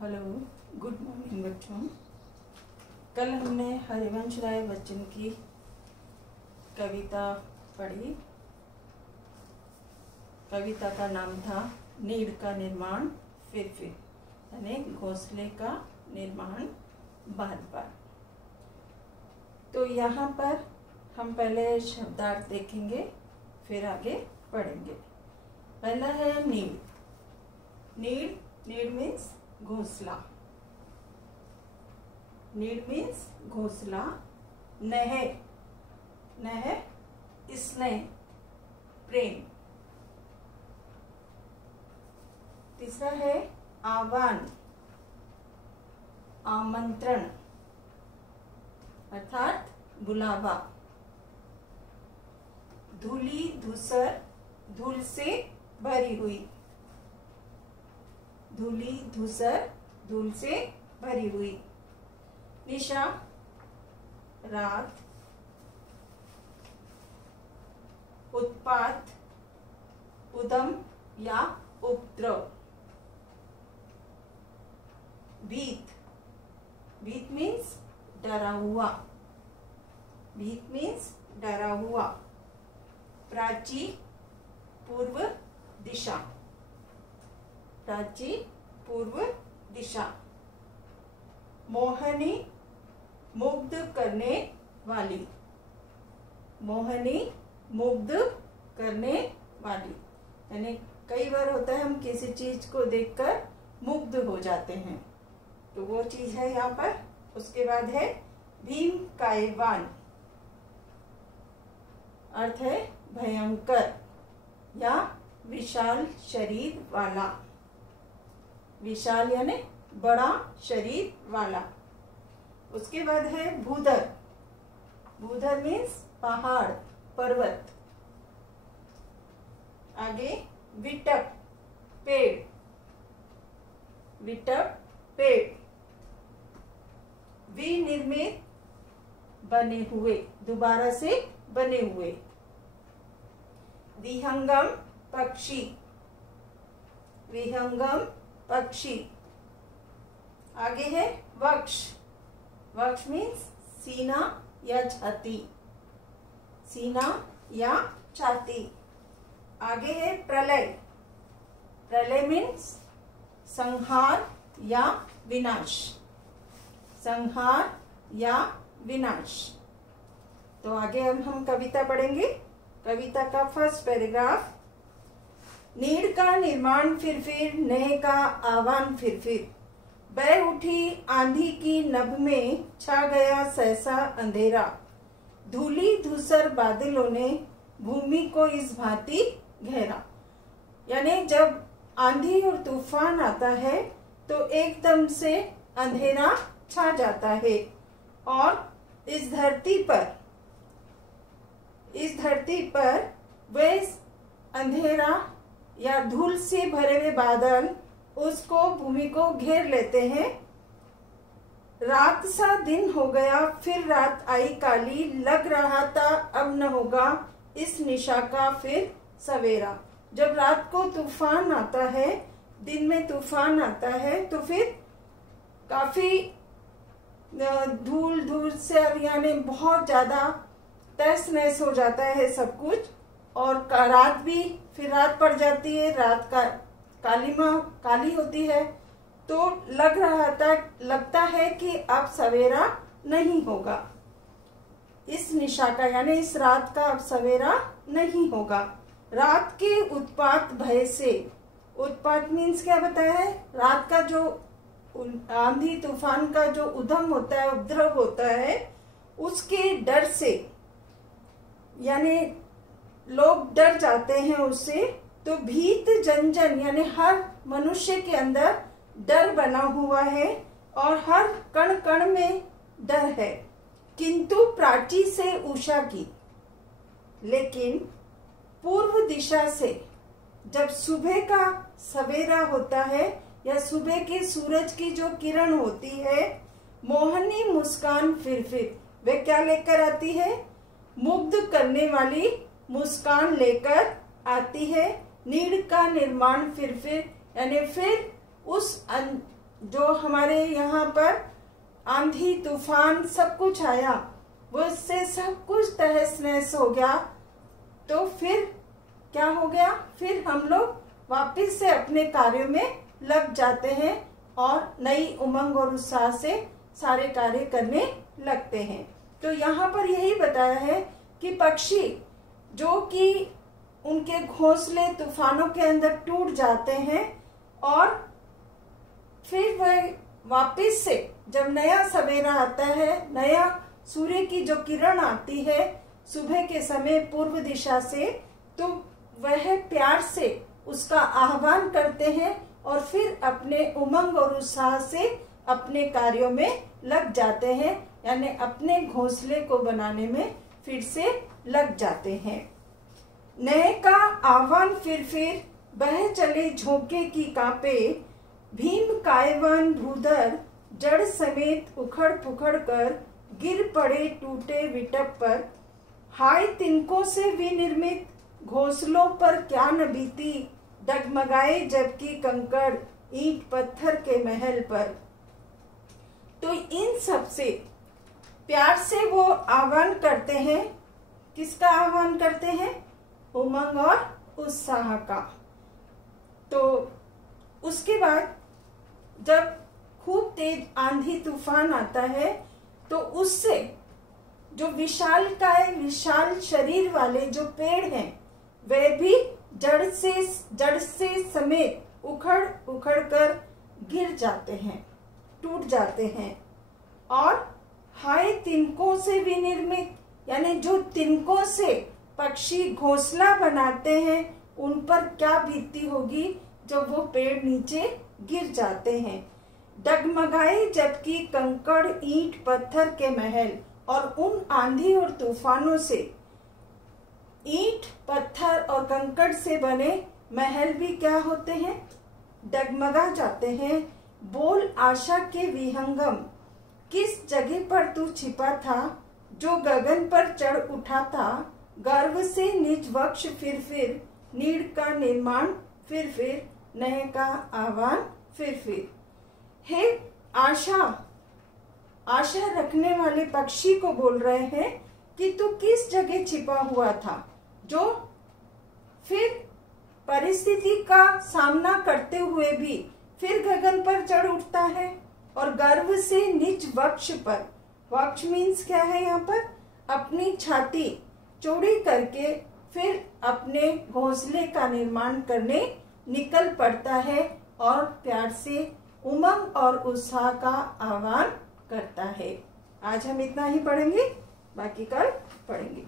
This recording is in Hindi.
हेलो, गुड मॉर्निंग बच्चों। कल हमने हरिवंश राय बच्चन की कविता पढ़ी। कविता का नाम था नीड़ का निर्माण फिर, यानी घोंसले का निर्माण बार बार। तो यहाँ पर हम पहले शब्दार्थ देखेंगे, फिर आगे पढ़ेंगे। पहला है नीड़। नीड़ मीन्स घोंसला। नीड मीन्स घोंसला। नह स्नेह, प्रेम। तीसरा है आह्वान, आमंत्रण अर्थात बुलावा। धूली धूसर, धूल से भरी हुई। धूली धूसर, धूल से भरी हुई। निशा, रात। उत्पात, उद्यम या उपद्रव। भीत, भीत मीन्स डरा हुआ। भीत मीन्स डरा हुआ। प्राची, पूर्व दिशा। प्राची, पूर्व दिशा। मोहनी, मुग्ध करने वाली। मोहनी, मुग्ध करने वाली, यानी कई बार होता है हम किसी चीज को देखकर मुग्ध हो जाते हैं, तो वो चीज है यहाँ पर। उसके बाद है भीम कायवान, अर्थ है भयंकर या विशाल शरीर वाला। विशाल यानी बड़ा शरीर वाला। उसके बाद है भूधर। भूधर मीन्स पहाड़, पर्वत। आगे विटप, पेड़। विटप, पेड़। विनिर्मित, बने हुए, दोबारा से बने हुए। विहंगम, पक्षी। विहंगम, पक्षी। आगे है वक्ष। वक्ष मीन्स सीना या छाती। सीना या छाती। आगे है प्रलय। प्रलय मीन्स संहार या विनाश। संहार या विनाश। तो आगे हम कविता पढ़ेंगे। कविता का फर्स्ट पैराग्राफ। नीड़ का निर्माण फिर, नए का आह्वान फिर। बह उठी आंधी की नभ में, छा गया सहसा अंधेरा। धूली धूसर बादलों ने भूमि को इस भांति घेरा। यानी जब आंधी और तूफान आता है तो एकदम से अंधेरा छा जाता है और इस धरती पर वह अंधेरा या धूल से भरे हुए बादल उसको, भूमि को घेर लेते हैं। रात सा दिन हो गया, फिर रात आई काली। लग रहा था अब न होगा इस निशा का फिर सवेरा। जब रात को तूफान आता है, दिन में तूफान आता है, तो फिर काफी धूल से यानी बहुत ज्यादा तहस नहस हो जाता है सब कुछ। और रात भी, फिर रात पड़ जाती है, रात का काली होती है, तो लगता है कि अब सवेरा नहीं होगा। इस निशा का यानी इस रात का अब सवेरा नहीं होगा। रात के उत्पात भय से। उत्पात मीन्स क्या बताया है? रात का जो आंधी तूफान का जो उद्यम होता है, उपद्रव होता है, उसके डर से, यानी लोग डर जाते हैं उससे। तो भीत जन यानी हर मनुष्य के अंदर डर बना हुआ है और हर कण कण में डर है। किंतु प्राची से उषा की, लेकिन पूर्व दिशा से जब सुबह का सवेरा होता है या सुबह के सूरज की जो किरण होती है, मोहनी मुस्कान फिर वे क्या लेकर आती है? मुग्ध करने वाली मुस्कान लेकर आती है। नीड़ का निर्माण फिर यानी फिर उस जो हमारे यहाँ पर आंधी तूफान सब कुछ आया, वो इससे सब कुछ तहस नहस हो गया। तो फिर क्या हो गया, फिर हम लोग वापस से अपने कार्यों में लग जाते हैं और नई उमंग और उत्साह से सारे कार्य करने लगते हैं। तो यहाँ पर यही बताया है कि पक्षी जो कि उनके घोंसले तूफानों के अंदर टूट जाते हैं और फिर वह वापस से जब नया सवेरा आता है, नया सूर्य की जो किरण आती है सुबह के समय पूर्व दिशा से, तो वह प्यार से उसका आह्वान करते हैं और फिर अपने उमंग और उत्साह से अपने कार्यों में लग जाते हैं, यानी अपने घोंसले को बनाने में फिर से लग जाते हैं। नए का आह्वान फिर बह चले झोंके की कांपे, भीम कायवन भूधर जड़ समेत उखड़ पुखड़ कर गिर पड़े टूटे विटप पर, हाय तिनको से विनिर्मित घोंसलों पर क्या न बीती, डगमगाए जबकि कंकड़ ईंट पत्थर के महल पर। तो इन सब से प्यार से वो आह्वान करते हैं, किसका आह्वान करते हैं, उमंग और उत्साह का। तो उसके बाद जब खूब तेज आंधी तूफान आता है तो उससे जो विशालकाय विशाल शरीर वाले जो पेड़ हैं वे भी जड़ से समेत उखड़ उखड़ कर गिर जाते हैं, टूट जाते हैं। और हाय तिनकों से विनिर्मित, यानी जो तिनकों से पक्षी घोंसला बनाते हैं उन पर क्या बीतती होगी जब वो पेड़ नीचे गिर जाते हैं। डगमगाए जबकि कंकड़ ईंट पत्थर के महल, और उन आंधी और तूफानों से ईंट पत्थर और कंकड़ से बने महल भी क्या होते हैं, डगमगा जाते हैं। बोल आशा के विहंगम, किस जगह पर तू छिपा था जो गगन पर चढ़ उठा था, गर्व से निज वक्ष फिर नीड़ का निर्माण फिर नए का आह्वान फिर। हे आशा रखने वाले पक्षी को बोल रहे हैं कि तू किस जगह छिपा हुआ था, जो फिर परिस्थिति का सामना करते हुए भी फिर गगन पर चढ़ उठता है और गर्व से निज वक्ष पर, वक्ष मीन्स क्या है यहाँ पर, अपनी छाती चौड़ी करके फिर अपने घोंसले का निर्माण करने निकल पड़ता है और प्यार से उमंग और उत्साह का आह्वान करता है। आज हम इतना ही पढ़ेंगे, बाकी कल पढ़ेंगे।